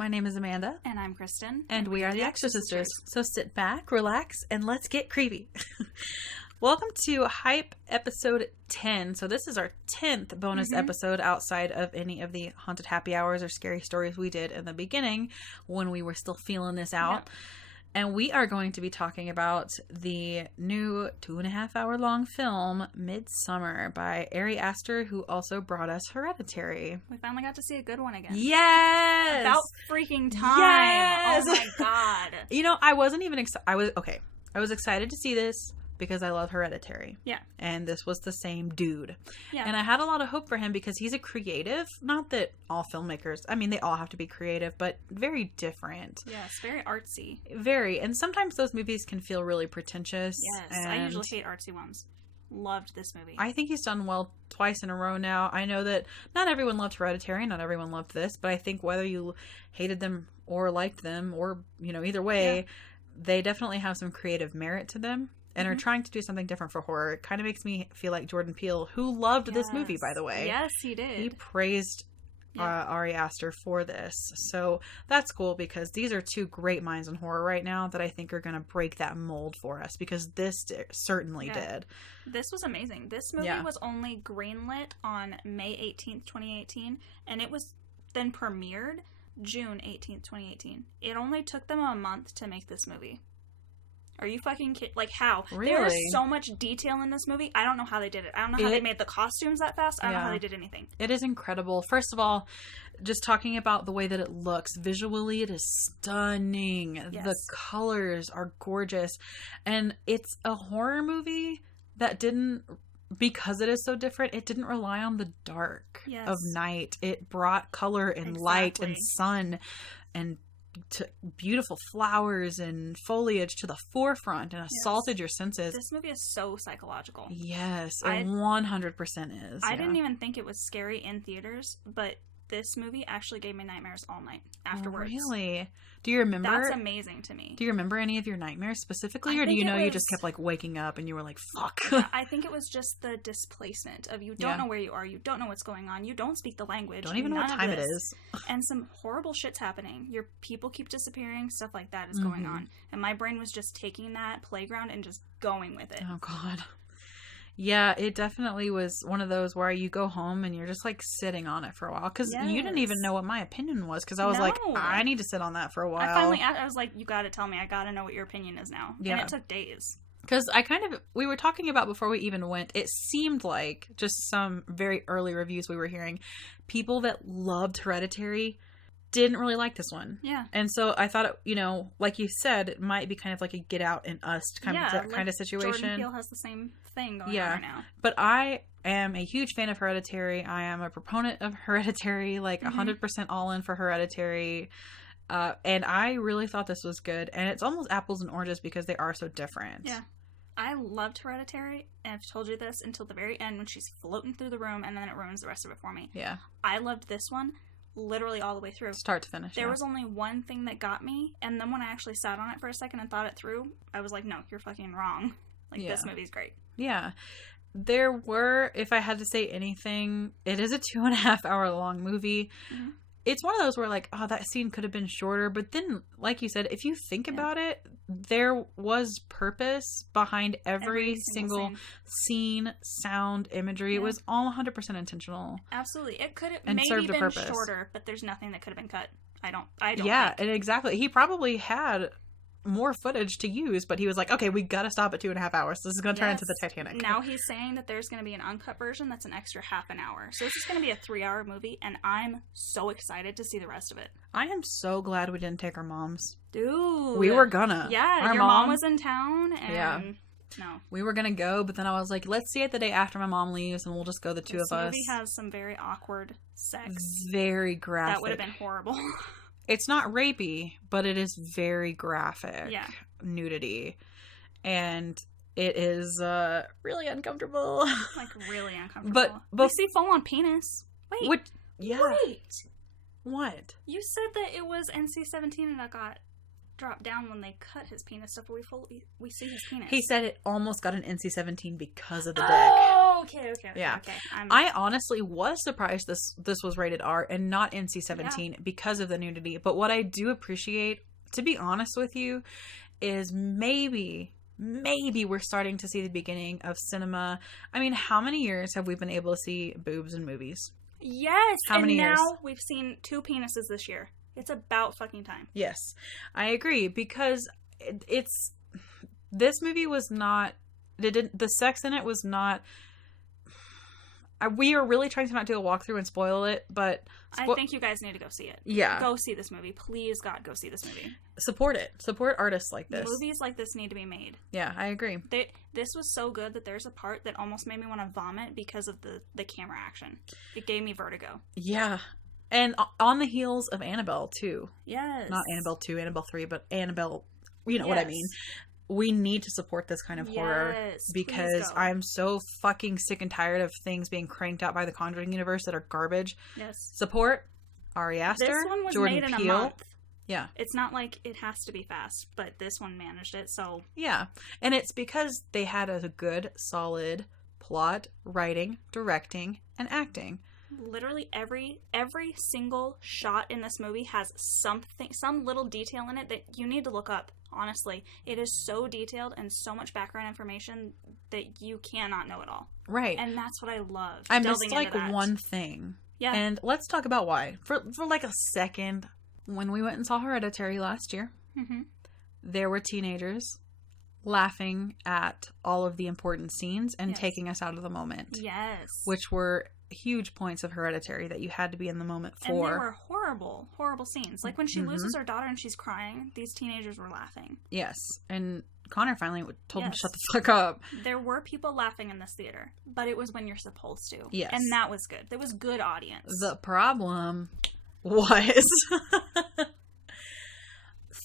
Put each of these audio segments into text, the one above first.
My name is Amanda. And I'm Kristin. And we are the Exorcisters. So sit back, relax, and let's get creepy. Welcome to Hype episode 10. So this is our 10th bonus episode outside of any of the haunted happy hours or scary stories we did in the beginning when we were still feeling this out. Yep. And we are going to be talking about the new 2.5 hour long film, Midsommar, by Ari Aster, who also brought us Hereditary. We finally got to see a good one again. Yes! About freaking time. Yes! Oh my god. You know, I wasn't even excited. I was excited to see this because I love Hereditary. Yeah. And this was the same dude. Yeah. And I had a lot of hope for him because he's a creative. Not that all filmmakers, I mean, they all have to be creative, but very different. Yes, very artsy. Very. And sometimes those movies can feel really pretentious. Yes, I usually hate artsy ones. Loved this movie. I think he's done well twice in a row now. I know that not everyone loved Hereditary, not everyone loved this, but I think whether you hated them or liked them or, you know, either way, they definitely have some creative merit to them. And are trying to do something different for horror. It kind of makes me feel like Jordan Peele, who loved this movie, by the way. Yes, he did. He praised Ari Aster for this. So that's cool because these are two great minds in horror right now that I think are going to break that mold for us because this certainly did. This was amazing. This movie was only greenlit on May 18th, 2018. And it was then premiered June 18th, 2018. It only took them a month to make this movie. Are you fucking kidding? Like, how? Really? There's so much detail in this movie. I don't know how they did it. I don't know how they made the costumes that fast. I don't know how they did anything. It is incredible. First of all, just talking about the way that it looks. Visually, it is stunning. Yes. The colors are gorgeous. And it's a horror movie that didn't, because it is so different, it didn't rely on the dark of night. It brought color and light and sun and to beautiful flowers and foliage to the forefront and assaulted your senses. This movie is so psychological. Yes, it 100% is. I didn't even think it was scary in theaters, but this movie actually gave me nightmares all night afterwards. Really? Do you remember? That's amazing to me. Do you remember any of your nightmares specifically, or do you know you just kept like waking up and you were like, fuck? Yeah, I think it was just the displacement of you don't know where you are, you don't know what's going on, you don't speak the language, don't even know what time it is, and some horrible shit's happening. Your people keep disappearing, stuff like that is going on, and my brain was just taking that playground and just going with it. Oh god. Yeah, it definitely was one of those where you go home and you're just like sitting on it for a while because you didn't even know what my opinion was because I was like, I need to sit on that for a while. I was like, you got to tell me. I got to know what your opinion is now. Yeah. And it took days. Because we were talking about before we even went, it seemed like just some very early reviews we were hearing, people that loved Hereditary didn't really like this one. Yeah. And so I thought, like you said, it might be kind of like a Get Out and Us kind of situation. Jordan Peele has the same thing going on right now. But I am a huge fan of Hereditary. I am a proponent of Hereditary, like 100% all in for Hereditary. And I really thought this was good. And it's almost apples and oranges because they are so different. Yeah. I loved Hereditary, and I've told you this until the very end when she's floating through the room and then it ruins the rest of it for me. Yeah. I loved this one literally all the way through. Start to finish. There was only one thing that got me, and then when I actually sat on it for a second and thought it through, I was like, no, you're fucking wrong. Like, this movie's great. Yeah. There were, if I had to say anything, it is a 2.5 hour long movie. Mm-hmm. It's one of those where like, oh, that scene could have been shorter. But then, like you said, if you think about it, there was purpose behind every single scene, sound, imagery. It was all 100% intentional. Absolutely. It could have maybe been shorter, but there's nothing that could have been cut. I don't Yeah, and exactly. He probably had more footage to use, but he was like, okay, we gotta stop at 2.5 hours. This is gonna turn into the Titanic. Now he's saying that there's gonna be an uncut version that's an extra half an hour. So this is gonna be a 3-hour movie, and I'm so excited to see the rest of it. I am so glad we didn't take our moms. Dude. We were gonna. Yeah, your mom was in town, and no. We were gonna go, but then I was like, let's see it the day after my mom leaves, and we'll just go the two of us. This movie has some very awkward sex. Very graphic. That would have been horrible. It's not rapey, but it is very graphic nudity. And it is really uncomfortable. Like, really uncomfortable. But we see full-on penis. Wait. Wait. What? You said that it was NC-17 and it got drop down when they cut his penis stuff, but we see his penis. He said it almost got an NC-17 because of the dick. Oh, okay. Yeah. Okay. I honestly was surprised this was rated R and not NC-17 because of the nudity. But what I do appreciate, to be honest with you, is maybe we're starting to see the beginning of cinema. I mean, how many years have we been able to see boobs in movies? Yes. How many years? Now we've seen 2 penises this year. It's about fucking time. Yes, I agree, because this movie was not, the sex in it was not, we are really trying to not do a walkthrough and spoil it, but I think you guys need to go see it. Yeah. Go see this movie. Please, God, go see this movie. Support it. Support artists like this. Movies like this need to be made. Yeah, I agree. This was so good that there's a part that almost made me want to vomit because of the camera action. It gave me vertigo. Yeah. And on the heels of Annabelle, too. Yes. Not Annabelle 2, Annabelle 3, but Annabelle, you know what I mean. We need to support this kind of horror, because I'm so fucking sick and tired of things being cranked out by the Conjuring universe that are garbage. Yes. Support Ari Aster, this one was Jordan made in Peele. a month. Yeah. It's not like it has to be fast, but this one managed it, so. Yeah. And it's because they had a good, solid plot, writing, directing, and acting. Literally every single shot in this movie has some little detail in it that you need to look up. Honestly, it is so detailed and so much background information that you cannot know it all. Right. And that's what I love. I missed like one thing. Yeah. And let's talk about why. For like a second, when we went and saw Hereditary last year, there were teenagers laughing at all of the important scenes and taking us out of the moment. Yes. Which were huge points of Hereditary that you had to be in the moment for. And they were horrible scenes. Like when she loses her daughter and she's crying, these teenagers were laughing. Yes. And Connor finally told him to shut the fuck up. There were people laughing in this theater, but it was when you're supposed to. Yes. And that was good. There was good audience. The problem was...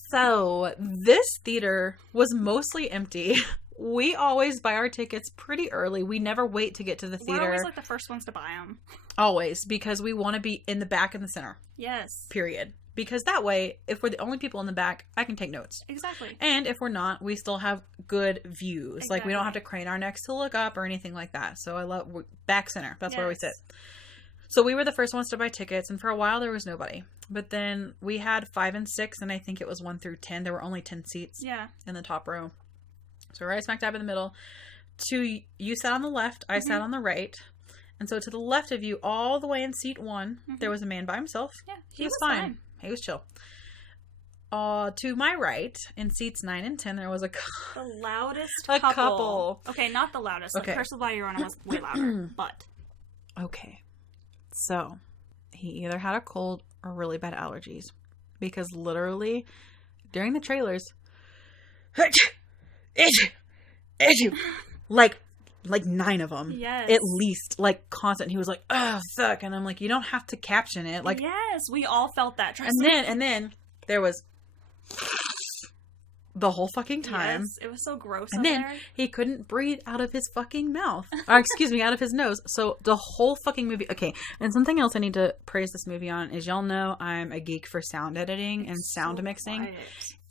So, this theater was mostly empty. We always buy our tickets pretty early. We never wait to get to the theater. We're always like the first ones to buy them. Always, because we want to be in the back and the center. Yes. Period. Because that way, if we're the only people in the back, I can take notes. Exactly. And if we're not, we still have good views. Exactly. Like, we don't have to crane our necks to look up or anything like that. So, I love back center. That's where we sit. So, we were the first ones to buy tickets, and for a while, there was nobody. But then we had 5 and 6, and I think it was 1 through 10. There were only 10 seats in the top row. So right smack dab in the middle. You sat on the left, I sat on the right. And so to the left of you, all the way in seat 1, there was a man by himself. Yeah, he was fine. He was chill. To my right, in seats 9 and 10, there was the loudest couple. Okay, not the loudest. Okay. The Curse of La Llorona was way louder, but. Okay. So, he either had a cold or really bad allergies. Because literally, during the trailers... like 9 of them. Yes. At least, like, constant. He was like, oh, fuck. And I'm like, you don't have to caption it. Like, yes, we all felt that. And then there was the whole fucking time. Yes, it was so gross. And then he couldn't breathe out of his fucking mouth. Or, excuse me, out of his nose. So the whole fucking movie. Okay. And something else I need to praise this movie on is y'all know I'm a geek for sound editing and sound mixing. Quiet.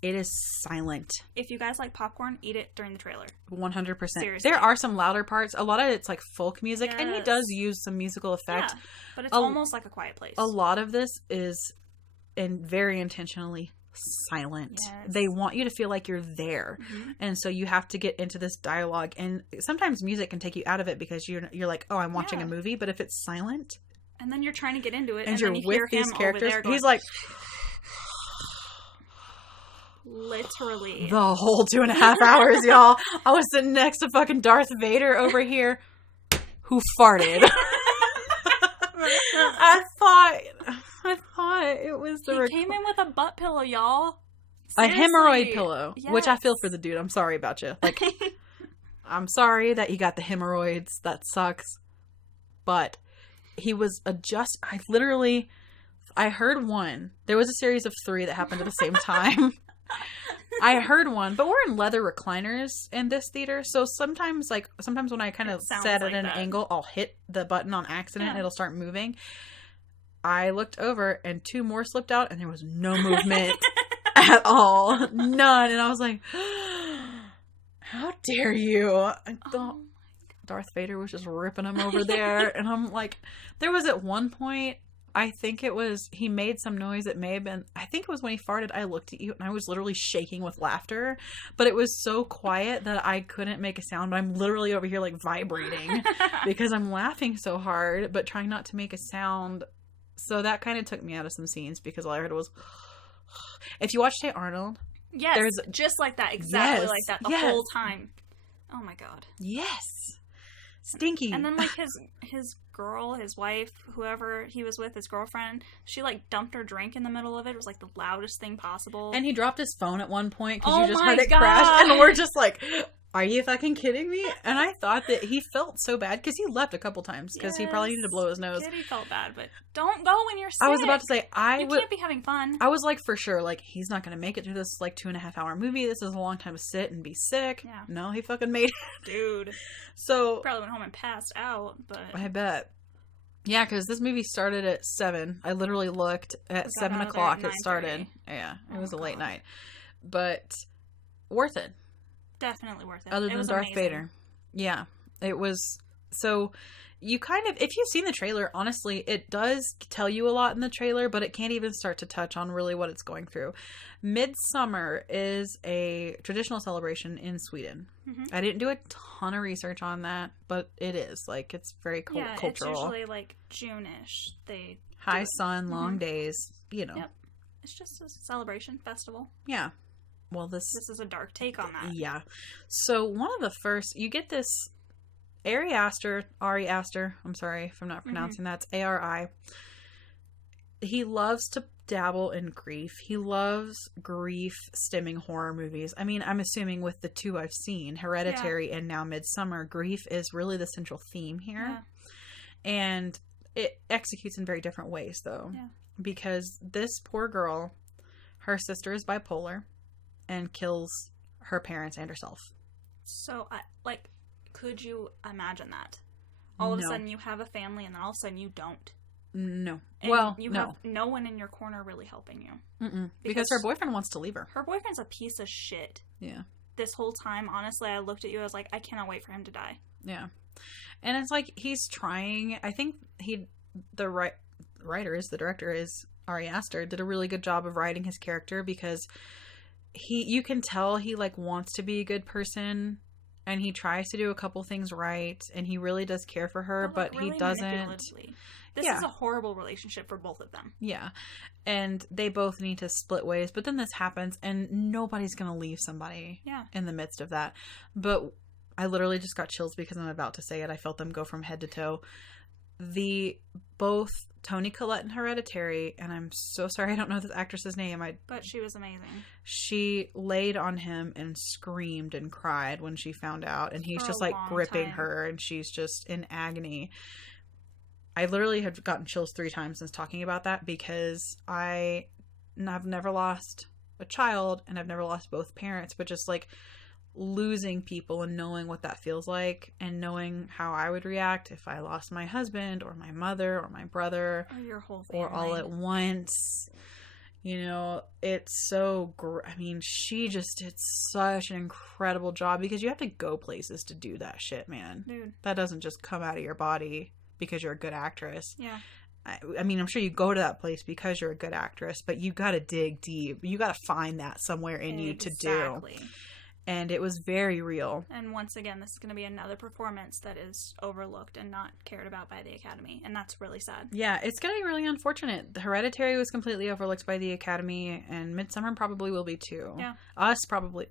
It is silent. If you guys like popcorn, eat it during the trailer. 100%. Seriously. There are some louder parts. A lot of it's like folk music, and he does use some musical effect. Yeah, but it's almost like A Quiet Place. A lot of this is very intentionally silent. Yes. They want you to feel like you're there. And so you have to get into this dialogue. And sometimes music can take you out of it because you're like, oh, I'm watching a movie. But if it's silent. And then you're trying to get into it. And you're then you with hear these him characters. Over there going, he's like. Literally. The whole 2.5 hours, y'all. I was sitting next to fucking Darth Vader over here who farted. I thought it was He came in with a butt pillow, y'all. Seriously. A hemorrhoid pillow. Yes. Which I feel for the dude. I'm sorry about you. Like, I'm sorry that you got the hemorrhoids. That sucks. But he was I heard one. There was a series of 3 that happened at the same time. I heard one, but we're in leather recliners in this theater, so sometimes when I kind of set at an angle, I'll hit the button on accident and it'll start moving. I looked over and 2 more slipped out and there was no movement. at all. None. And I was like, how dare you? Darth Vader was just ripping him over there. And I'm like, there was at one point, I think it was, he made some noise. It may have been, I think it was when he farted. I looked at you and I was literally shaking with laughter, but it was so quiet that I couldn't make a sound. But I'm literally over here like vibrating because I'm laughing so hard, but trying not to make a sound. So that kind of took me out of some scenes because all I heard was, if you watch Hey Arnold. Yes, there's just like that. Exactly like that the whole time. Oh my God. Yes. Stinky. And then like his girl, his wife, whoever he was with, his girlfriend, she like dumped her drink in the middle of it. It was like the loudest thing possible. And he dropped his phone at one point because you just heard it crash. And we're just like, are you fucking kidding me? And I thought that he felt so bad because he left a couple times because he probably needed to blow his nose. He felt bad, but don't go when you're sick. I was about to say, you can't be having fun. I was like, for sure, like, he's not going to make it through this like 2.5 hour movie. This is a long time to sit and be sick. Yeah. No, he fucking made it. Dude. So. Probably went home and passed out, but. I bet. Yeah, because this movie started at 7. I literally looked at 7 o'clock. It started. Yeah, it was a late night. But worth it. Definitely worth it. Other than Darth Vader. Yeah. It was. So you kind of, if you've seen the trailer, honestly, it does tell you a lot in the trailer, but it can't even start to touch on really what it's going through. Midsommar is a traditional celebration in Sweden. Mm-hmm. I didn't do a ton of research on that, but it is. Like, it's very cultural. It's usually like June-ish. They high sun, long days, you know. Yep. It's just a celebration, festival. Yeah. Well, this is a dark take on that. Yeah. So one of the first, you get this Ari Aster, I'm sorry if I'm not pronouncing that. It's A-R-I. He loves to dabble in grief. He loves grief-stemming horror movies. I mean, I'm assuming with the two I've seen, Hereditary and now Midsommar, grief is really the central theme here. Yeah. And it executes in very different ways, though. Yeah. Because this poor girl, her sister is bipolar and kills her parents and herself. So, could you imagine that? All of a sudden you have a family and then all of a sudden you don't. No. And well, you have no one in your corner really helping you. Because her boyfriend wants to leave her. Her boyfriend's a piece of shit. Yeah. This whole time, honestly, I looked at you, I was like, I cannot wait for him to die. Yeah. And it's like, he's trying, I think the director is Ari Aster, did a really good job of writing his character because you can tell he like wants to be a good person and he tries to do a couple things right and he really does care for her, but really he doesn't. This is a horrible relationship for both of them. Yeah. And they both need to split ways, but then this happens and nobody's going to leave somebody in the midst of that. But I literally just got chills because I'm about to say it. I felt them go from head to toe. Both Toni Collette in Hereditary, and I'm so sorry I don't know this actress's name. But she was amazing. She laid on him and screamed and cried when she found out, and he's just like gripping her, and she's just in agony. I literally have gotten chills 3 times since talking about that because I've never lost a child, and I've never lost both parents, but just like losing people and knowing what that feels like and knowing how I would react if I lost my husband or my mother or my brother or your whole family or all at once. You know, it's so I mean, she just did such an incredible job because you have to go places to do that shit, man. Dude. That doesn't just come out of your body because you're a good actress. Yeah. I mean, I'm sure you go to that place because you're a good actress, but you got to dig deep. You got to find that somewhere in you to do. And it was very real. And once again, this is going to be another performance that is overlooked and not cared about by the Academy. And that's really sad. Yeah, it's going to be really unfortunate. The Hereditary was completely overlooked by the Academy, and Midsommar probably will be too. Yeah. Us probably.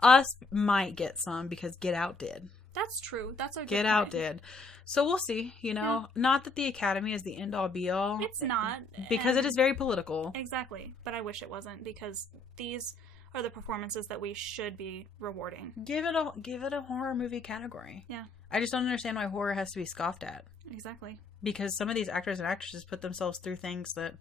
Us might get some because Get Out did. That's true. That's a good Get Out did. So we'll see, you know. Yeah. Not that the Academy is the end-all be-all. It's not. Because it is very political. Exactly. But I wish it wasn't because these are the performances that we should be rewarding. Give it a horror movie category. Yeah. I just don't understand why horror has to be scoffed at. Exactly. Because some of these actors and actresses put themselves through things that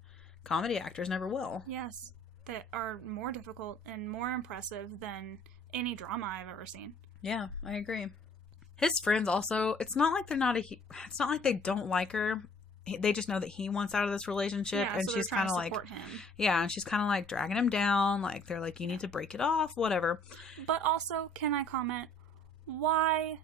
comedy actors never will. Yes. That are more difficult and more impressive than any drama I've ever seen. Yeah, I agree. His friends also, it's not like they don't like her. they just know that he wants out of this relationship, and so she's kind of like, and she's kind of like dragging him down. Like, they're like, you need to break it off, whatever. But also, can I comment, why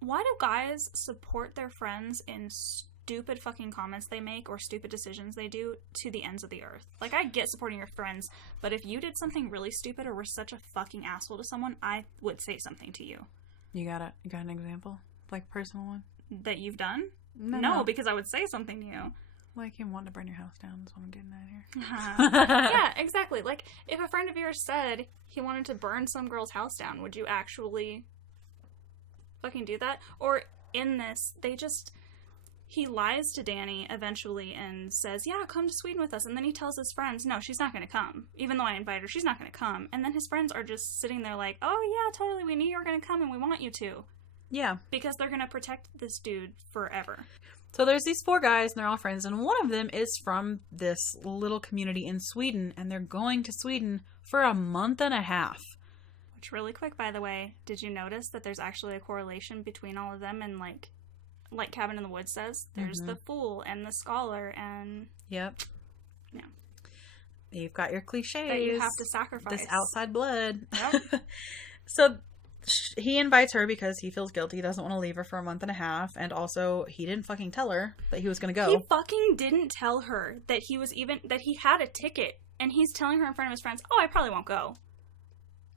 do guys support their friends in stupid fucking comments they make or stupid decisions they do to the ends of the earth? Like, I get supporting your friends, but if you did something really stupid or were such a fucking asshole to someone, I would say something to you. You got an example? Like, personal one? That you've done? No, because I would say something to you. Like him wanting to burn your house down is what I'm getting at here. Yeah, exactly. Like, if a friend of yours said he wanted to burn some girl's house down, would you actually fucking do that? Or in this, he lies to Danny eventually and says, yeah, come to Sweden with us. And then he tells his friends, no, she's not going to come. Even though I invite her, she's not going to come. And then his friends are just sitting there like, oh yeah, totally, we knew you were going to come and we want you to. Yeah. Because they're going to protect this dude forever. So there's these 4 guys, and they're all friends, and one of them is from this little community in Sweden, and they're going to Sweden for a month and a half. Which, really quick, by the way, did you notice that there's actually a correlation between all of them? And like Cabin in the Woods says, there's the fool and the scholar, and... Yep. Yeah. You've got your cliches. That you have to sacrifice. This outside blood. Yep. So... he invites her because he feels guilty. He doesn't want to leave her for a month and a half. And also, he didn't fucking tell her that he was going to go. He fucking didn't tell her that he had a ticket. And he's telling her in front of his friends, oh, I probably won't go.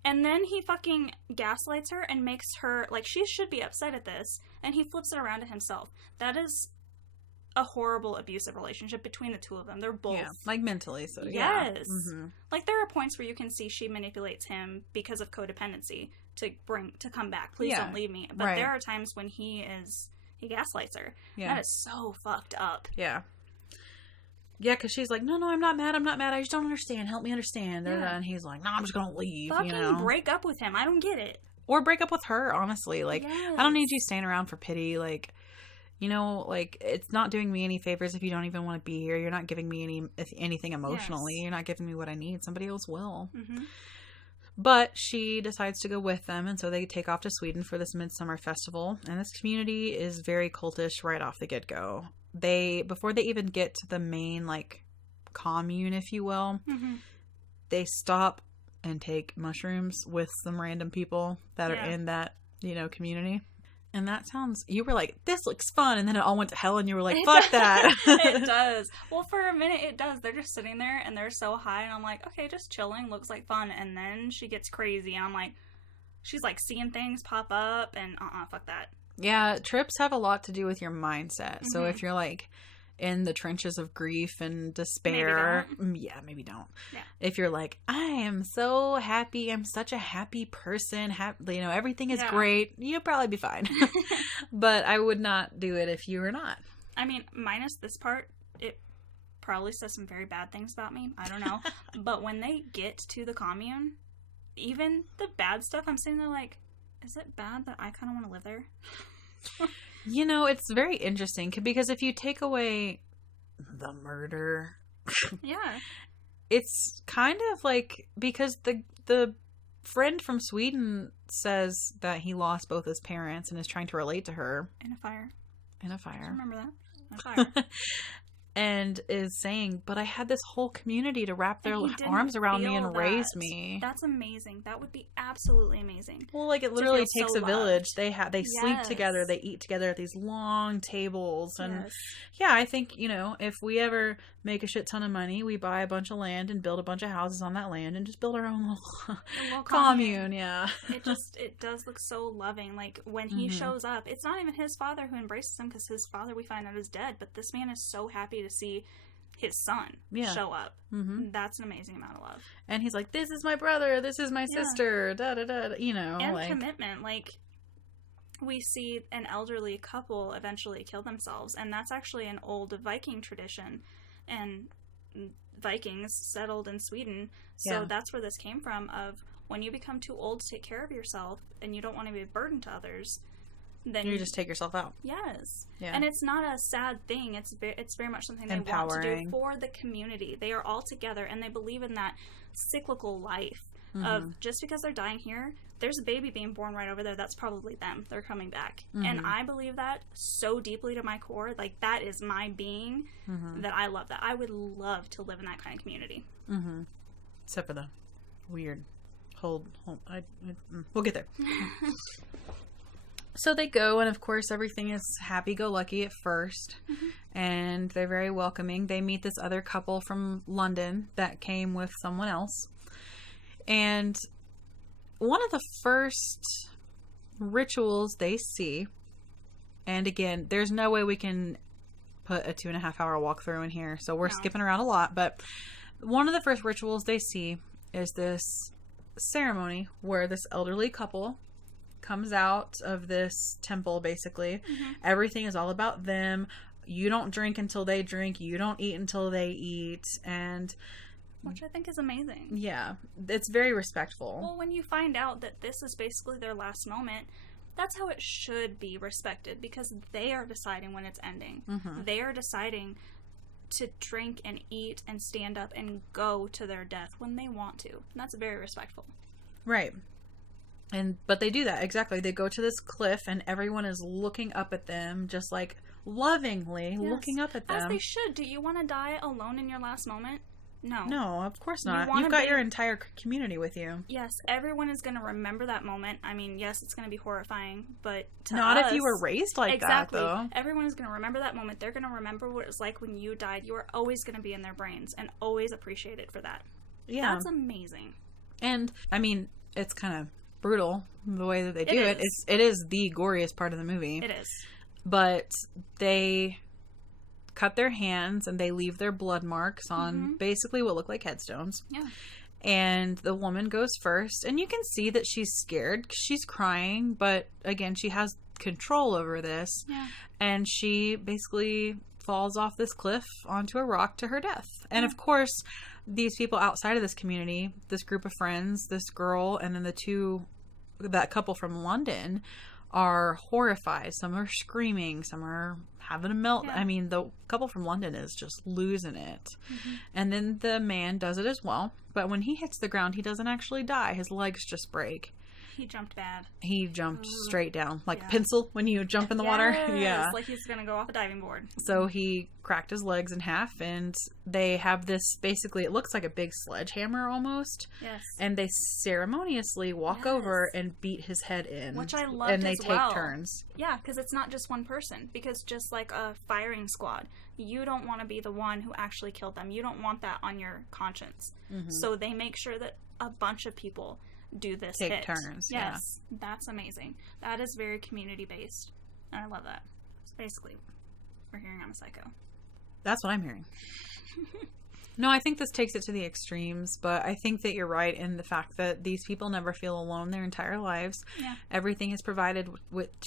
And then he fucking gaslights her and makes her, like, she should be upset at this. And he flips it around to himself. That is a horrible abusive relationship between the two of them. They're both... Yeah, like mentally, so yes. Yeah. Mm-hmm. Like, there are points where you can see she manipulates him because of codependency to come back. Please don't leave me. But there are times when he gaslights her. Yeah. That is so fucked up. Yeah. Yeah, because she's like, no, I'm not mad. I just don't understand. Help me understand. Yeah. And he's like, no, I'm just going to leave. Fucking break up with him. I don't get it. Or break up with her, honestly. Like, yes. I don't need you staying around for pity. Like, you know, like, it's not doing me any favors if you don't even want to be here. You're not giving me anything emotionally. Yes. You're not giving me what I need. Somebody else will. Mm-hmm. But she decides to go with them, and so they take off to Sweden for this Midsommar festival. And this community is very cultish right off the get-go. Before they even get to the main, like, commune, if you will, they stop and take mushrooms with some random people that are in that, community. And that sounds... You were like, this looks fun. And then it all went to hell and you were like, fuck that. It does. Well, for a minute, it does. They're just sitting there and they're so high. And I'm like, okay, just chilling. Looks like fun. And then she gets crazy. And I'm like... She's like seeing things pop up. And fuck that. Yeah, trips have a lot to do with your mindset. Mm-hmm. So if you're like... in the trenches of grief and despair, maybe don't. Yeah. If you're like, I am so happy, I'm such a happy person, everything is great, you'll probably be fine. But I would not do it if you were not. I mean, minus this part, it probably says some very bad things about me. I don't know. But when they get to the commune, even the bad stuff, I'm sitting there like, is it bad that I kind of want to live there? It's very interesting because if you take away the murder, it's kind of like, because the friend from Sweden says that he lost both his parents and is trying to relate to her. In a fire. I remember that. In a fire. And is saying, but I had this whole community to wrap their arms around me and raise me. That's amazing. That would be absolutely amazing. Well, like, it literally takes a village. They sleep together. They eat together at these long tables. And I think, if we ever make a shit ton of money, we buy a bunch of land and build a bunch of houses on that land and just build our own little commune. Yeah. It does look so loving. Like, when he shows up, it's not even his father who embraces him, because his father, we find out, is dead. But this man is so happy to see his son show up. Mm-hmm. That's an amazing amount of love. And he's like, this is my brother, this is my sister, da-da-da, And commitment. Like, we see an elderly couple eventually kill themselves, and that's actually an old Viking tradition, and Vikings settled in Sweden, so that's where this came from, of when you become too old to take care of yourself, and you don't want to be a burden to others, then you just take yourself out. Yes. Yeah. And it's not a sad thing. It's very much something they want to do for the community. They are all together, and they believe in that cyclical life of just because they're dying here, there's a baby being born right over there. That's probably them. They're coming back. And I believe that so deeply to my core. Like, that is my being, that I love that. I would love to live in that kind of community. Except for the weird we'll get there. So they go, and of course everything is happy-go-lucky at first, and they're very welcoming. They meet this other couple from London that came with someone else, and one of the first rituals they see, and again, there's no way we can put a 2.5 hour walkthrough in here, so we're skipping around a lot, but one of the first rituals they see is this ceremony where this elderly couple comes out of this temple, basically. Everything is all about them. You don't drink until they drink. You don't eat until they eat. And which I think is amazing. Yeah. It's very respectful. Well, when you find out that this is basically their last moment, that's how it should be respected, because they are deciding when it's ending. They are deciding to drink and eat and stand up and go to their death when they want to. And that's very respectful. Right. But they do that, exactly. They go to this cliff and everyone is looking up at them, just like lovingly looking up at them. As they should. Do you want to die alone in your last moment? No. No, of course not. You've got your entire community with you. Yes, everyone is going to remember that moment. I mean, yes, it's going to be horrifying, but to not us, if you were raised like that, though. Everyone is going to remember that moment. They're going to remember what it was like when you died. You are always going to be in their brains and always appreciated for that. Yeah. That's amazing. And, I mean, it's kind of brutal the way that they do it. It is the goriest part of the movie. It is. But they cut their hands and they leave their blood marks on basically what look like headstones. Yeah. And the woman goes first, and you can see that she's scared because she's crying, but again, she has control over this. Yeah. And she basically falls off this cliff onto a rock to her death. And of course, these people outside of this community, this group of friends, this girl, and then that couple from London are horrified. Some are screaming, some are having a melt. I mean, the couple from London is just losing it. And then the man does it as well, but when he hits the ground, he doesn't actually die. His legs just break. He jumped bad. He jumped straight down, like a pencil when you jump in the water. Yeah, like he's gonna go off a diving board. So he cracked his legs in half, and they have this, basically it looks like a big sledgehammer almost. Yes. And they ceremoniously walk over and beat his head in, which I loved. And they as take well. turns. Yeah, because it's not just one person. Because just like a firing squad, you don't want to be the one who actually killed them. You don't want that on your conscience. So they make sure that a bunch of people do this take turns. Yes, that's amazing. That is very community based, and I love that. So basically, we're hearing I'm a psycho. That's what I'm hearing. No, I think this takes it to the extremes, but I think that you're right in the fact that these people never feel alone their entire lives. Yeah. Everything is provided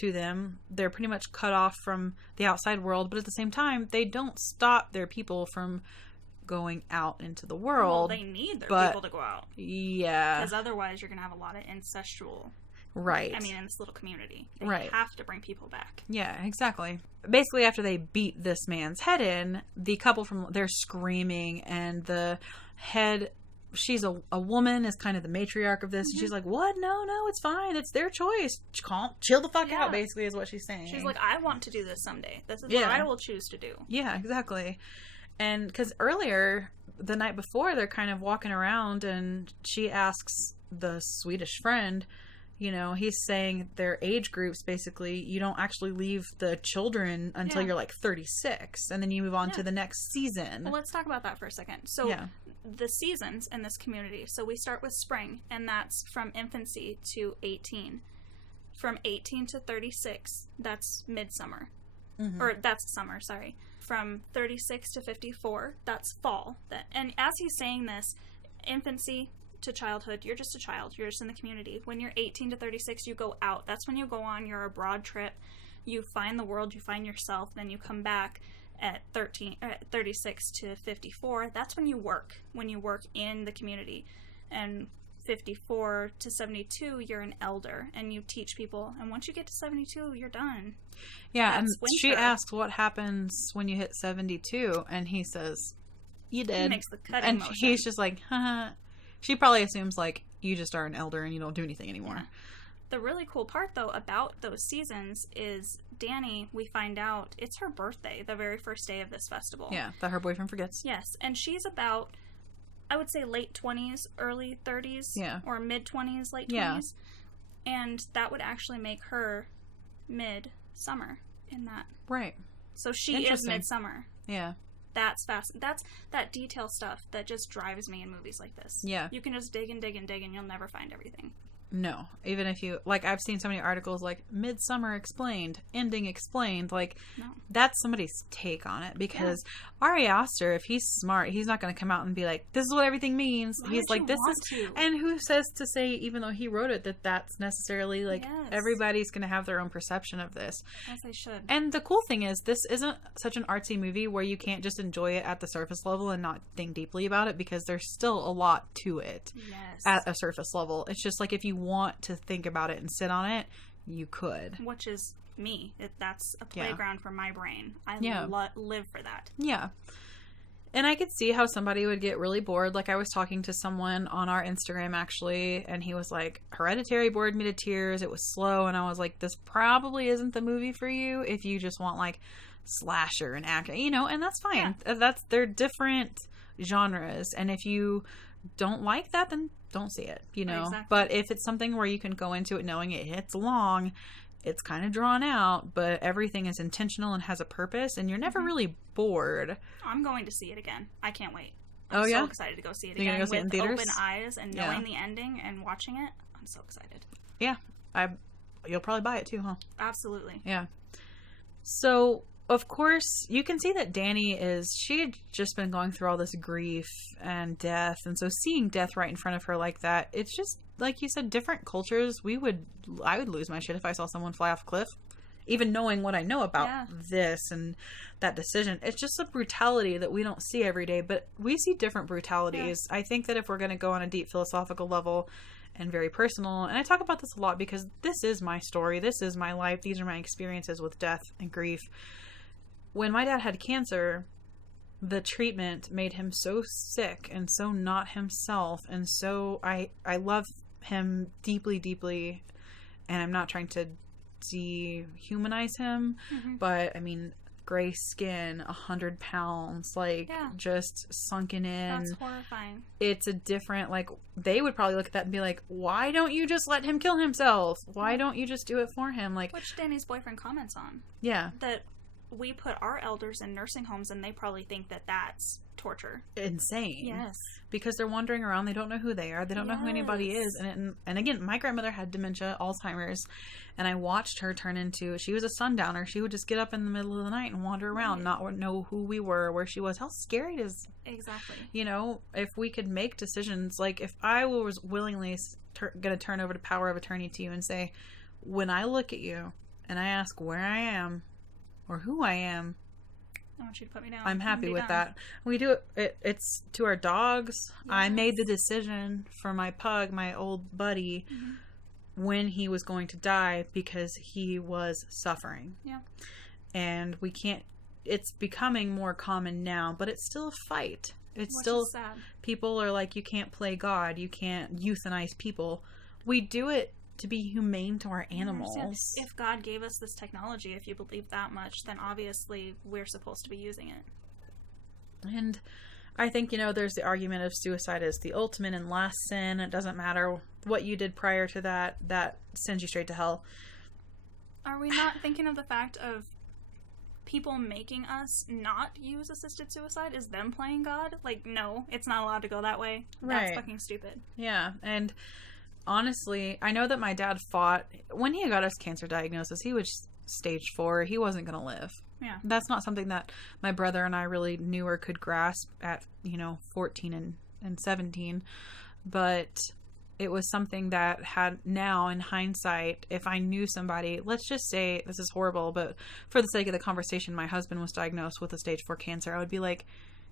to them. They're pretty much cut off from the outside world, but at the same time, they don't stop their people from going out into the world. Well, they need their people to go out. Yeah. Because otherwise you're going to have a lot of incestual. Right. I mean, in this little community. They have to bring people back. Yeah, exactly. Basically, after they beat this man's head in, the couple they're screaming, and the head, she's a woman, is kind of the matriarch of this. And she's like, what? No, it's fine. It's their choice. Chill the fuck out, basically, is what she's saying. She's like, I want to do this someday. This is what I will choose to do. Yeah, exactly. And because earlier, the night before, they're kind of walking around, and she asks the Swedish friend, he's saying their age groups, basically, you don't actually leave the children until you're like 36, and then you move on to the next season. Well, let's talk about that for a second. So the seasons in this community, so we start with spring, and that's from infancy to 18. From 18 to 36, that's midsummer. Or that's summer, sorry. From 36 to 54, that's fall. And as he's saying this, infancy to childhood, you're just a child. You're just in the community. When you're 18 to 36, you go out. That's when you go on your abroad trip. You find the world. You find yourself. Then you come back at 36 to 54. That's when you work. When you work in the community. And 54 to 72, you're an elder, and you teach people. And once you get to 72, you're done. Yeah, and she asks what happens when you hit 72, and he says, you did. He makes the cutting and motion. He's just like, haha. She probably assumes, like, you just are an elder and you don't do anything anymore. Yeah. The really cool part, though, about those seasons is Danny, we find out, it's her birthday, the very first day of this festival. Yeah, that her boyfriend forgets. Yes, and she's about, I would say, late 20s, early 30s. Yeah. Or mid-20s, late 20s. Yeah. And that would actually make her mid-summer in that. Right. So she is midsummer. Yeah. That's fast. That's that detail stuff that just drives me in movies like this. Yeah. You can just dig and dig and dig and you'll never find everything. No. Even if you, like, I've seen so many articles like Midsommar explained, ending explained. Like, no. That's somebody's take on it. Because Ari Aster, if he's smart, he's not going to come out and be like, this is what everything means. Why he's like, this is. To? And who says to say, even though he wrote it, that that's necessarily, like, everybody's going to have their own perception of this. As they should. And the cool thing is, this isn't such an artsy movie where you can't just enjoy it at the surface level and not think deeply about it, because there's still a lot to it at a surface level. It's just like, if you want to think about it and sit on it, you could. Which is me. That's a playground for my brain. I live for that. Yeah. And I could see how somebody would get really bored. Like, I was talking to someone on our Instagram, actually, and he was like, Hereditary bored me to tears. It was slow. And I was like, this probably isn't the movie for you if you just want, like, slasher and action, and that's fine. Yeah. They're different genres. And if you don't like that, then don't see it, Exactly. But if it's something where you can go into it knowing it's long, it's kind of drawn out, but everything is intentional and has a purpose, and you're never really bored. I'm going to see it again. I can't wait. I'm so excited to go see it again. You're gonna go see it in theaters? Open eyes and knowing the ending and watching it. I'm so excited. Yeah. You'll probably buy it too, huh? Absolutely. Yeah. So, of course, you can see that Danny she had just been going through all this grief and death. And so seeing death right in front of her like that, it's just, like you said, different cultures. I would lose my shit if I saw someone fly off a cliff. Even knowing what I know about this and that decision. It's just a brutality that we don't see every day, but we see different brutalities. Yeah. I think that if we're going to go on a deep philosophical level and very personal, and I talk about this a lot because this is my story. This is my life. These are my experiences with death and grief. When my dad had cancer, the treatment made him so sick and so not himself. And so I love him deeply, deeply. And I'm not trying to dehumanize him. Mm-hmm. But, I mean, gray skin, 100 pounds, just sunken in. That's horrifying. It's a different, they would probably look at that and be like, why don't you just let him kill himself? Why don't you just do it for him? Which Danny's boyfriend comments on. Yeah. That we put our elders in nursing homes and they probably think that that's torture. Insane. Yes. Because they're wandering around. They don't know who they are. They don't know who anybody is. And again, my grandmother had dementia, Alzheimer's, and I watched her turn into, she was a sundowner. She would just get up in the middle of the night and wander around, not know who we were, where she was. How scary it is. Exactly. If we could make decisions, like if I was willingly going to turn over the power of attorney to you and say, when I look at you and I ask where I am, or who I am, I want you to put me down. I'm happy with that. We do it. It's to our dogs. Yes. I made the decision for my pug, my old buddy, when he was going to die because he was suffering. Yeah. And we can't. It's becoming more common now, but it's still a fight. It's Which still is sad. People are like, you can't play God. You can't euthanize people. We do it to be humane to our animals. If God gave us this technology, if you believe that much, then obviously we're supposed to be using it. And I think, there's the argument of suicide as the ultimate and last sin. It doesn't matter what you did prior to that sends you straight to hell. Are we not thinking of the fact of people making us not use assisted suicide? Is them playing God? No, it's not allowed to go that way. Right. That's fucking stupid. Yeah, and honestly, I know that my dad fought when he got his cancer diagnosis. He was stage 4. He wasn't going to live. Yeah. That's not something that my brother and I really knew or could grasp at, 14 and 17. But it was something that had now in hindsight, if I knew somebody, let's just say, this is horrible, but for the sake of the conversation, my husband was diagnosed with a stage 4 cancer. I would be like,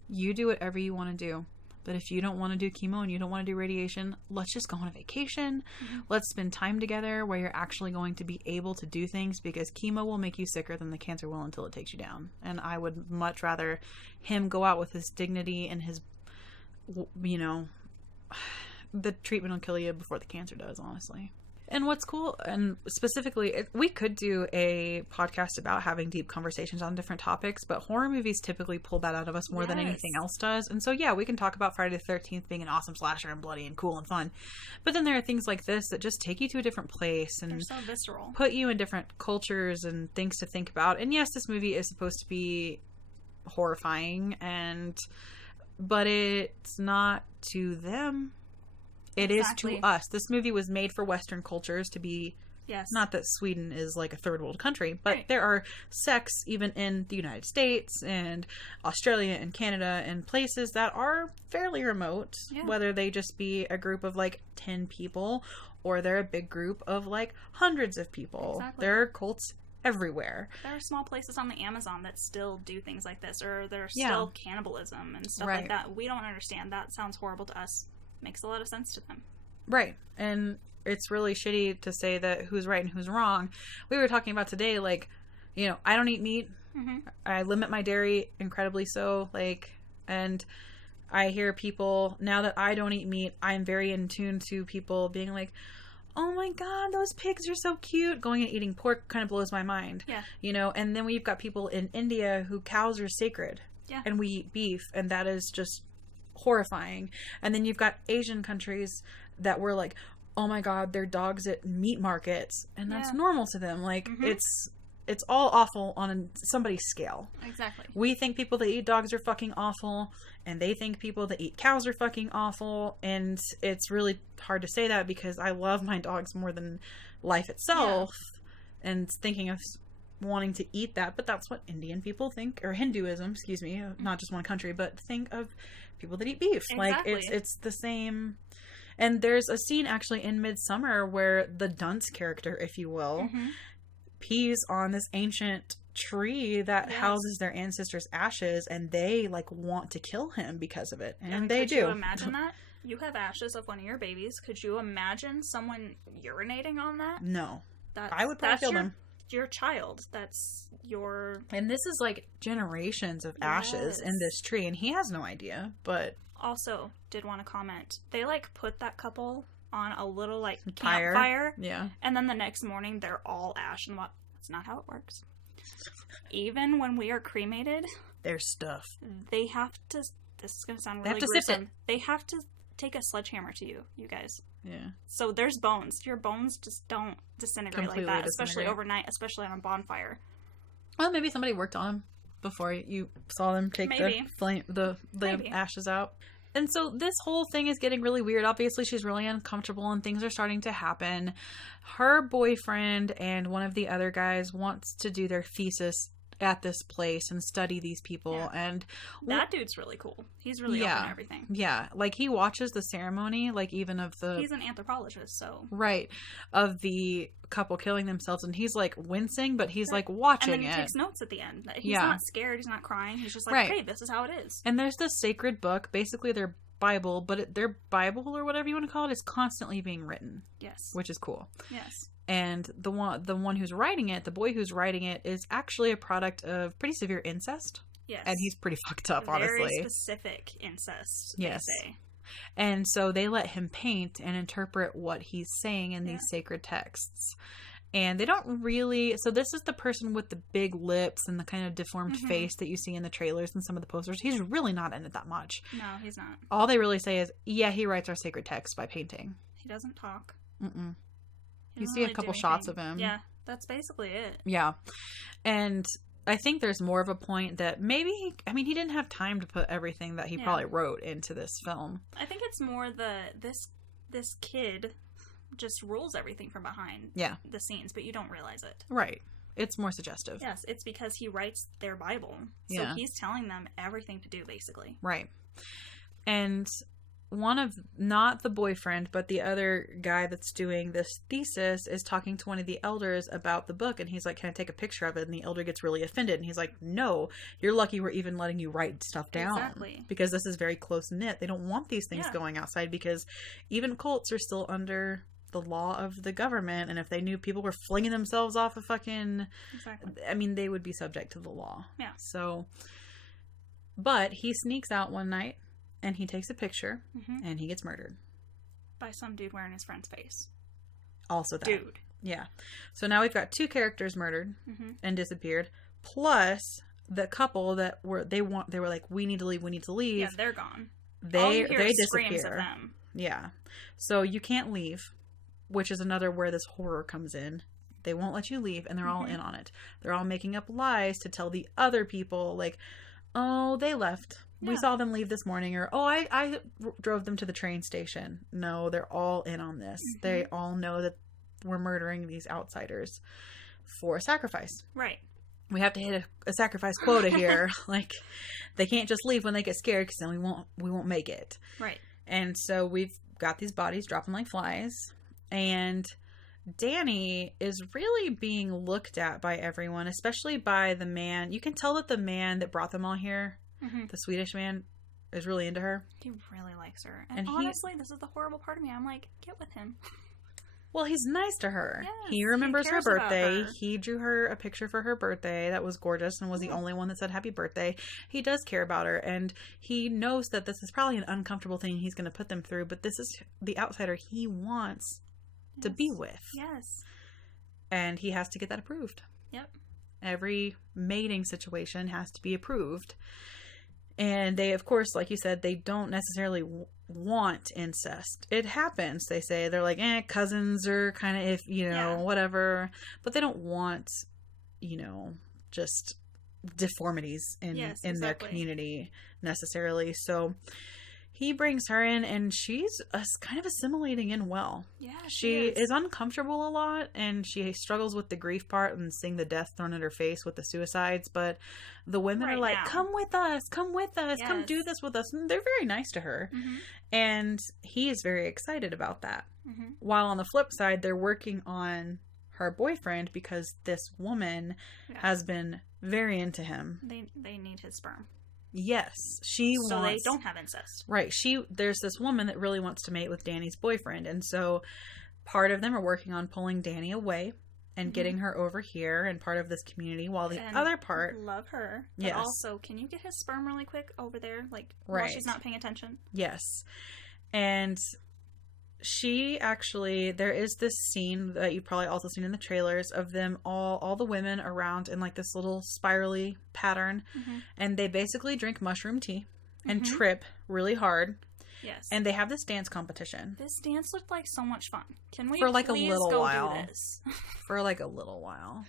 you do whatever you want to do. But if you don't want to do chemo and you don't want to do radiation, let's just go on a vacation. Mm-hmm. Let's spend time together where you're actually going to be able to do things, because chemo will make you sicker than the cancer will until it takes you down. And I would much rather him go out with his dignity and his, the treatment will kill you before the cancer does, honestly. And what's cool, and specifically, we could do a podcast about having deep conversations on different topics, but horror movies typically pull that out of us more than anything else does. And so, yeah, we can talk about Friday the 13th being an awesome slasher and bloody and cool and fun. But then there are things like this that just take you to a different place and they're so visceral. Put you in different cultures and things to think about. And yes, this movie is supposed to be horrifying, but it's not to them. It exactly. is to us. This movie was made for Western cultures to be... Yes. Not that Sweden is like a third world country, but right. There are sects even in the United States and Australia and Canada and places that are fairly remote, whether they just be a group of like 10 people or they're a big group of like hundreds of people. Exactly. There are cults everywhere. There are small places on the Amazon that still do things like this, or there's still cannibalism and stuff like that. We don't understand. That sounds horrible to us. Makes a lot of sense to them. Right. And it's really shitty to say that who's right and who's wrong. We were talking about today, like, you know, I don't eat meat. Mm-hmm. I limit my dairy incredibly so, like, and I hear people, now that I don't eat meat, I'm very in tune to people being like, oh my god, those pigs are so cute. Going and eating pork kind of blows my mind. Yeah. You know, and then we've got people in India who cows are sacred. Yeah. And we eat beef, and that is just horrifying. And then you've got Asian countries that were like, oh my god, they're dogs at meat markets, and that's normal to them. Like, it's all awful on somebody's scale. Exactly. We think people that eat dogs are fucking awful, and they think people that eat cows are fucking awful, and it's really hard to say that because I love my dogs more than life itself, and thinking of wanting to eat that, but that's what Indian people think, or Hinduism, excuse me, not just one country, but think of people that eat beef. Exactly. Like, it's the same. And there's a scene actually in Midsommar where the dunce character, if you will, pees on this ancient tree that houses their ancestors' ashes, and they like want to kill him because of it. And they do. Could you imagine that? You have ashes of one of your babies. Could you imagine someone urinating on that? No. I would probably kill them. Your child. That's your... And this is like generations of ashes in this tree, and he has no idea, but... Also, did want to comment, they like put that couple on a little like campfire. Yeah. And then the next morning they're all ash and what? That's not how it works. Even when we are cremated, there's stuff. They have to, this is going to sound really gruesome. They have to take a sledgehammer to you guys. Yeah. So there's bones. Your bones just don't disintegrate like that, especially overnight, especially on a bonfire. Well, maybe somebody worked on them before you saw them take the ashes out. And so this whole thing is getting really weird. Obviously, she's really uncomfortable and things are starting to happen. Her boyfriend and one of the other guys wants to do their thesis at this place and study these people, and that dude's really cool. He's really open to everything. Yeah, like he watches the ceremony, like even of the... He's an anthropologist, so... Right, of the couple killing themselves, and he's like wincing, but he's like watching it. And then he takes notes at the end. He's not scared, he's not crying, he's just like, hey, this is how it is. And there's this sacred book, basically their Bible, but their Bible, or whatever you want to call it, is constantly being written. Yes. Which is cool. Yes. And the one who's writing it, the boy who's writing it, is actually a product of pretty severe incest. Yes. And he's pretty fucked up, honestly. Very specific incest, yes. They say. And so they let him paint and interpret what he's saying in these sacred texts. And they don't really... So this is the person with the big lips and the kind of deformed face that you see in the trailers and some of the posters. He's really not in it that much. No, he's not. All they really say is, he writes our sacred texts by painting. He doesn't talk. Mm-mm. You see a couple shots of him. Yeah, that's basically it. Yeah. And I think there's more of a point that maybe, he didn't have time to put everything that he probably wrote into this film. I think it's more this kid just rules everything from behind the scenes, but you don't realize it. Right. It's more suggestive. Yes, it's because he writes their Bible. So he's telling them everything to do, basically. Right. And... one of, not the boyfriend, but the other guy that's doing this thesis is talking to one of the elders about the book, and he's like, can I take a picture of it? And the elder gets really offended, and he's like, no, you're lucky we're even letting you write stuff down. Exactly. Because this is very close-knit. They don't want these things going outside, because even cults are still under the law of the government, and if they knew people were flinging themselves off a fucking... Exactly. They would be subject to the law. Yeah. So, but he sneaks out one night, and he takes a picture, and he gets murdered. by some dude wearing his friend's face. Also that. Dude. Yeah. So now we've got 2 characters murdered and disappeared, plus the couple that they were like, we need to leave. Yeah, they're gone. They disappear. Screams of them. Yeah. So you can't leave, which is another where this horror comes in. They won't let you leave, and they're all in on it. They're all making up lies to tell the other people, like, oh, they left. Yeah. We saw them leave this morning, or, oh, I drove them to the train station. No, they're all in on this. They all know that we're murdering these outsiders for a sacrifice. Right. We have to hit a sacrifice quota here. Like, they can't just leave when they get scared, because then we won't make it. Right. And so we've got these bodies dropping like flies, and Danny is really being looked at by everyone, especially by the man. You can tell that the man that brought them all here, the Swedish man, is really into her. He really likes her. And honestly, this is the horrible part of me. I'm like, get with him. Well, he's nice to her. Yes, he remembers her birthday. He drew her a picture for her birthday that was gorgeous and was the only one that said happy birthday. He does care about her, and he knows that this is probably an uncomfortable thing he's going to put them through, but this is the outsider he wants to be with. Yes. And he has to get that approved. Yep. Every mating situation has to be approved. And they, of course, like you said, they don't necessarily want incest. It happens, they say. They're like, cousins are kind of, whatever. But they don't want, just deformities in their community necessarily. So he brings her in, and she's kind of assimilating in well. Yeah, she is uncomfortable a lot, and she struggles with the grief part and seeing the death thrown at her face with the suicides. But the women are like, come with us, come do this with us. And they're very nice to her. And he is very excited about that. While on the flip side, they're working on her boyfriend because this woman has been very into him. They need his sperm. Yes, so they don't have incest. Right. There's this woman that really wants to mate with Danny's boyfriend, and so part of them are working on pulling Danny away and getting her over here and part of this community, while the other part, love her. But also, can you get his sperm really quick over there, like while she's not paying attention? Yes. And she actually, there is this scene that you've probably also seen in the trailers of them all the women around in like this little spirally pattern, and they basically drink mushroom tea and trip really hard. Yes. And they have this dance competition. This dance looked like so much fun. Can we for like please a little go while? Do this? For like a little while.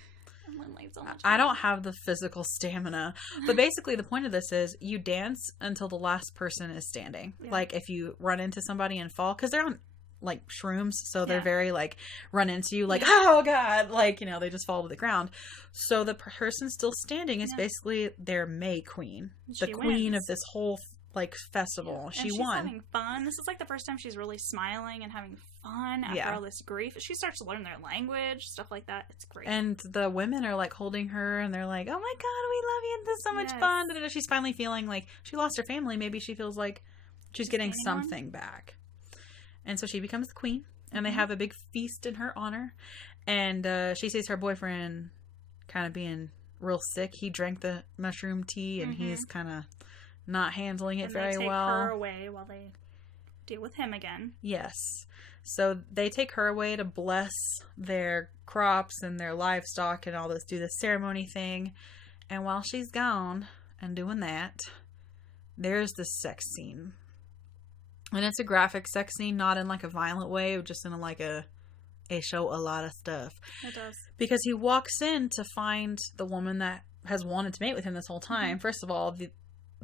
So much I don't have the physical stamina, but basically the point of this is you dance until the last person is standing. Yeah. Like if you run into somebody and fall, because they're on like shrooms, so they're very like run into you like oh god, like they just fall to the ground. So the person still standing is basically their May queen, the queen of this whole like festival. She's having fun. This is like the first time she's really smiling and having fun after all this grief. She starts to learn their language, stuff like that. It's great. And the women are like holding her, and they're like, "Oh my god, we love you! This is so much fun." And she's finally feeling like she lost her family. Maybe she feels like she's getting something back. And so she becomes the queen, and they have a big feast in her honor. And she sees her boyfriend kind of being real sick. He drank the mushroom tea, and he's kind of not handling it very well. They take her away while they deal with him again. Yes. So they take her away to bless their crops and their livestock and all this, do this ceremony thing. And while she's gone and doing that, there's this sex scene. And it's a graphic sex scene, not in like a violent way, just in like a show a lot of stuff. It does. Because he walks in to find the woman that has wanted to mate with him this whole time. First of all,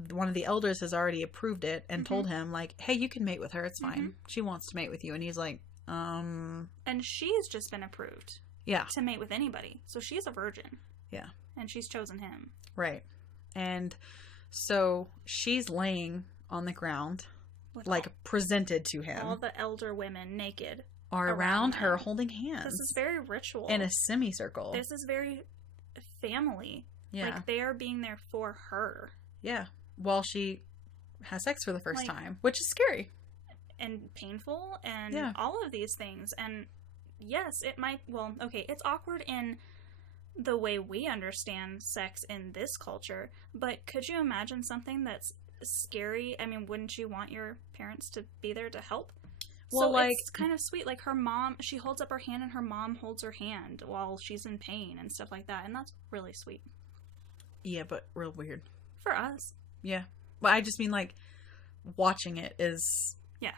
one of the elders has already approved it and told him like, hey, you can mate with her. It's fine. She wants to mate with you. And he's like, And she's just been approved. Yeah. To mate with anybody. So she's a virgin. Yeah. And she's chosen him. Right. And so she's laying on the ground, like presented to him. All the elder women naked are around her holding hands. This is very ritual. In a semicircle. This is very family. Yeah. Like they are being there for her. Yeah. While she has sex for the first time, which is scary. And painful and all of these things. And yes, it might, it's awkward in the way we understand sex in this culture, but could you imagine something that's scary? I mean, wouldn't you want your parents to be there to help? Well, so it's kind of sweet. Like, her mom, she holds up her hand and her mom holds her hand while she's in pain and stuff like that. And that's really sweet. Yeah, but real weird. For us. Yeah. But I just mean, like, watching it is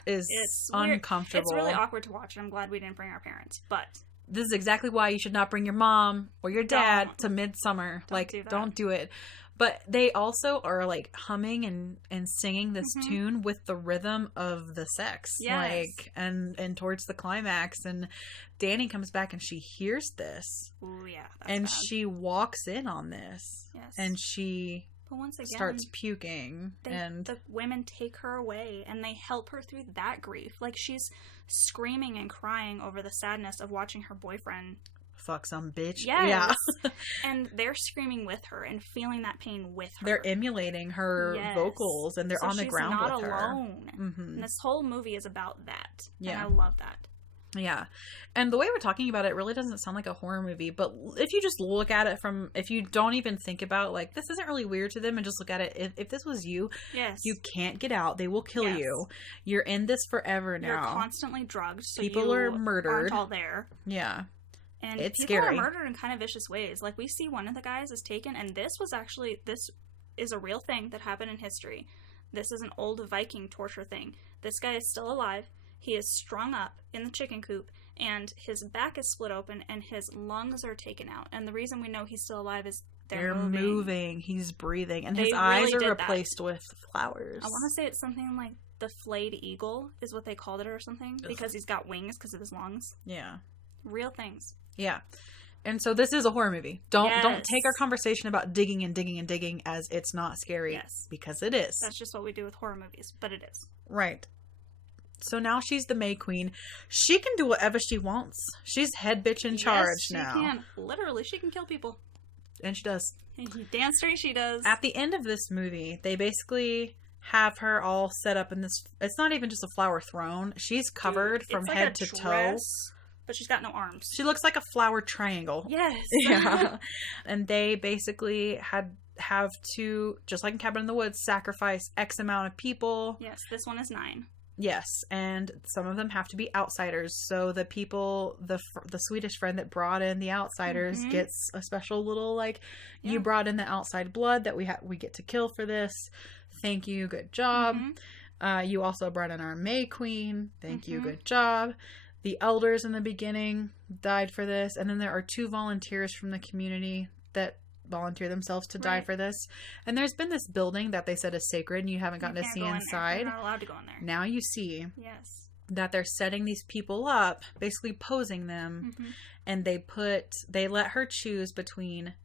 it's uncomfortable. It's really awkward to watch, and I'm glad we didn't bring our parents. But this is exactly why you should not bring your mom or your dad to Midsommar. Don't do it. But they also are, like, humming and singing this tune with the rhythm of the sex. Yes. Like, and towards the climax. And Danny comes back and she hears this. Ooh, yeah. And she walks in on this. Yes. And she but once again, starts puking. The women take her away and they help her through that grief. Like, she's screaming and crying over the sadness of watching her boyfriend fuck some bitch. Yes. Yeah. And they're screaming with her and feeling that pain with her. They're emulating her vocals and they're on the ground with her. She's not alone. And this whole movie is about that. Yeah. And I love that. Yeah. And the way we're talking about it really doesn't sound like a horror movie, but if you just look at it if you don't even think about, like, this isn't really weird to them and just look at it, if this was you, you can't get out. They will kill you. You're in this forever now. You're constantly drugged. So people are murdered. Aren't all there. Yeah. And it's people scary. are murdered in kind of vicious ways. Like, we see one of the guys is taken, and this is a real thing that happened in history. This is an old Viking torture thing. This guy is still alive. He is strung up in the chicken coop, and his back is split open, and his lungs are taken out. And the reason we know he's still alive is they're moving. He's breathing, and his eyes are replaced with flowers. I want to say it's something like the flayed eagle is what they called it or something, because he's got wings because of his lungs. Yeah. Real things. Yeah. And so this is a horror movie. Don't take our conversation about digging and digging and digging as it's not scary. Yes. Because it is. That's just what we do with horror movies, but it is. Right. So now she's the May Queen. She can do whatever she wants. She's head bitch in charge now. She can. Literally, she can kill people. And she does. Damn straight she does. At the end of this movie, they basically have her all set up in this... It's not even just a flower throne. She's covered from head to toe. But she's got no arms. She looks like a flower triangle. Yes. Yeah. And they basically have to, just like in Cabin in the Woods, sacrifice X amount of people. Yes, this one is 9. Yes, and some of them have to be outsiders. So the people, the Swedish friend that brought in the outsiders gets a special little, like, you brought in the outside blood that we get to kill for this. Thank you, good job. You also brought in our May Queen. Thank you, good job. The elders in the beginning died for this. And then there are 2 volunteers from the community that volunteer themselves to die for this. And there's been this building that they said is sacred and you haven't gotten to see inside. You're not allowed to go in there. Now you see that they're setting these people up, basically posing them. And they let her choose between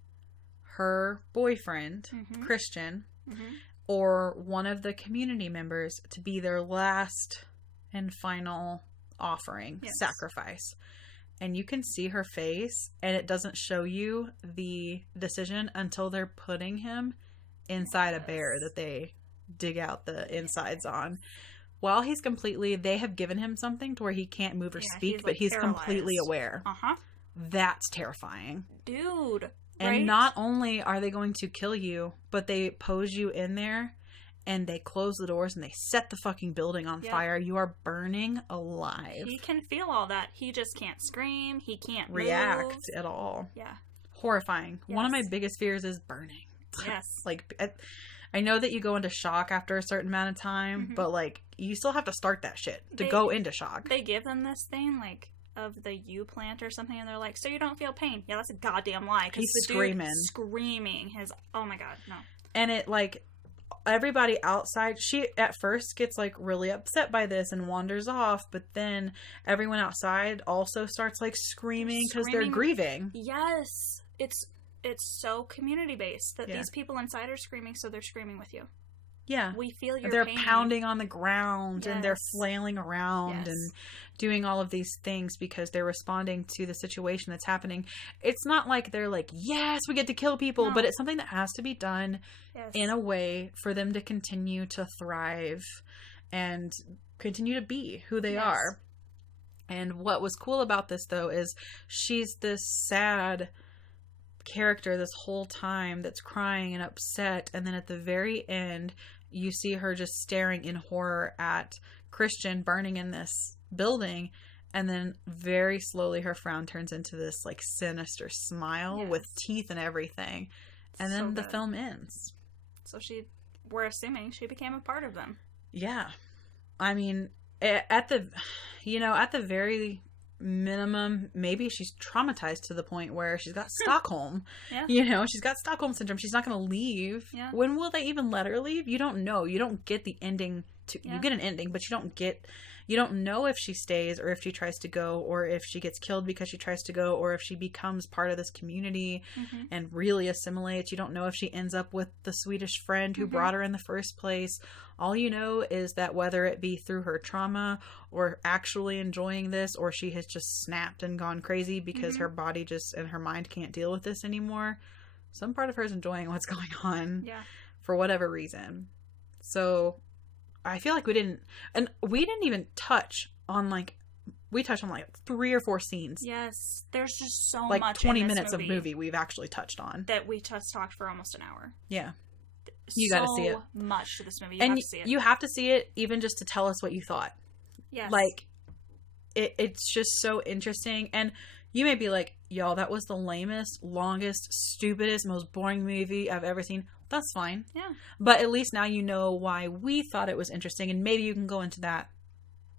her boyfriend, Christian, or one of the community members to be their last and final offering, sacrifice. And you can see her face, and it doesn't show you the decision until they're putting him inside a bear that they dig out the insides on. While he's they have given him something to where he can't move or speak, but he's completely aware. That's terrifying. Dude. And not only are they going to kill you, but they pose you in there, and they close the doors and they set the fucking building on fire. You are burning alive. He can feel all that. He just can't scream. He can't react at all. Yeah. Horrifying. Yes. One of my biggest fears is burning. Yes. Like, I know that you go into shock after a certain amount of time, but, like, you still have to start that shit to go into shock. They give them this thing, like, of the U plant or something, and they're like, so you don't feel pain. Yeah, that's a goddamn lie. He's screaming. Screaming. Oh my god, no. And it, like... Everybody outside, she at first gets like really upset by this and wanders off, but then everyone outside also starts like screaming because they're grieving. Yes, it's so community based that these people inside are screaming, so they're screaming with you. Yeah, we feel your they're pain. Pounding on the ground and they're flailing around and doing all of these things because they're responding to the situation that's happening. It's not like they're like, yes, we get to kill people, but it's something that has to be done in a way for them to continue to thrive and continue to be who they are. And what was cool about this, though, is she's this sad character this whole time that's crying and upset, and then at the very end you see her just staring in horror at Christian burning in this building, and then very slowly her frown turns into this like sinister smile with teeth and everything, and then the film ends. So we're assuming she became a part of them. Yeah, I mean, at the very minimum, maybe she's traumatized to the point where she's got Stockholm. She's got Stockholm syndrome. She's not going to leave. When will they even let her leave? You don't know. You don't get the ending. You get an ending, but you don't know if she stays or if she tries to go, or if she gets killed because she tries to go, or if she becomes part of this community and really assimilates. You don't know if she ends up with the Swedish friend who brought her in the first place. All you know is that whether it be through her trauma or actually enjoying this, or she has just snapped and gone crazy because her body and her mind can't deal with this anymore, some part of her is enjoying what's going on for whatever reason. So I feel like we didn't even touch on we touched on 3 or 4 scenes. Yes, there's just so much 20 in this minutes of movie we've actually touched on. That we just talked for almost an hour. Yeah. You got to see it. So much to this movie. You have to see it. You have to see it even just to tell us what you thought. Yes. It's just so interesting. And you may be like, y'all, that was the lamest, longest, stupidest, most boring movie I've ever seen. That's fine. Yeah. But at least now you know why we thought it was interesting, and maybe you can go into that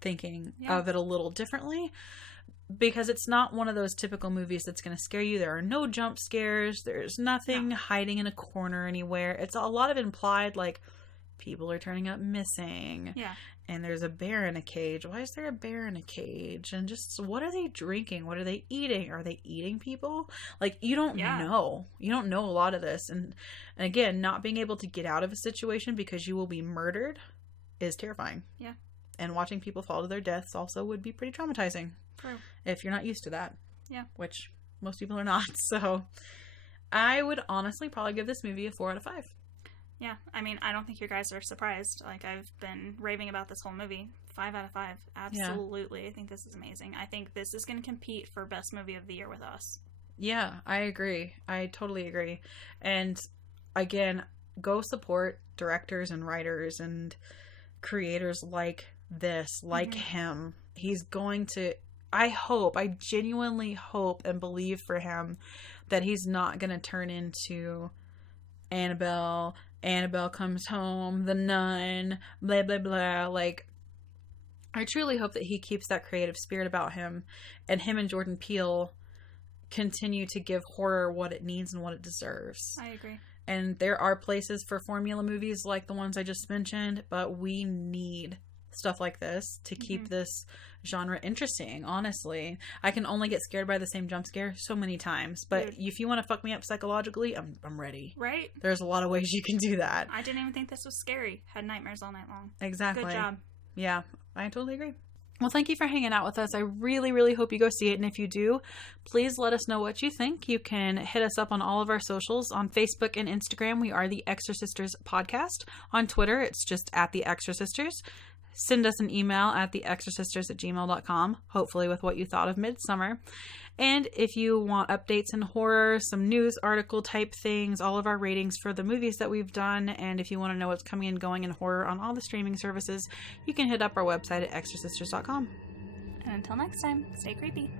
thinking of it a little differently, because it's not one of those typical movies that's going to scare you. There are no jump scares. There's nothing hiding in a corner anywhere. It's a lot of implied, people are turning up missing. Yeah. And there's a bear in a cage. Why is there a bear in a cage? And just, what are they drinking? What are they eating? Are they eating people? You don't know. You don't know a lot of this. And again, not being able to get out of a situation because you will be murdered is terrifying. Yeah. And watching people fall to their deaths also would be pretty traumatizing. True. If you're not used to that. Yeah. Which most people are not. So I would honestly probably give this movie a 4 out of 5. Yeah, I mean, I don't think you guys are surprised. I've been raving about this whole movie. 5 out of 5. Absolutely. Yeah. I think this is amazing. I think this is going to compete for Best Movie of the Year with us. Yeah, I agree. I totally agree. And again, go support directors and writers and creators like this, like him. He's going to... I genuinely hope and believe for him that he's not going to turn into Annabelle Comes Home, The Nun, blah, blah, blah. I truly hope that he keeps that creative spirit about him, and him and Jordan Peele continue to give horror what it needs and what it deserves. I agree. And there are places for formula movies like the ones I just mentioned, but we need stuff like this to keep this genre interesting. Honestly, I can only get scared by the same jump scare so many times, but if you want to fuck me up psychologically, I'm ready. Right? There's a lot of ways you can do that. I didn't even think this was scary. Had nightmares all night long. Exactly. Good job. Yeah, I totally agree. Well, thank you for hanging out with us. I really, really hope you go see it. And if you do, please let us know what you think. You can hit us up on all of our socials. On Facebook and Instagram, we are The Exorcisters Podcast. On Twitter, it's just at The Exorcisters. Send us an email at theexorcisters@gmail.com, hopefully with what you thought of Midsommar. And if you want updates in horror, some news article type things, all of our ratings for the movies that we've done, and if you want to know what's coming and going in horror on all the streaming services, you can hit up our website at exorcisters.com. And until next time, stay creepy.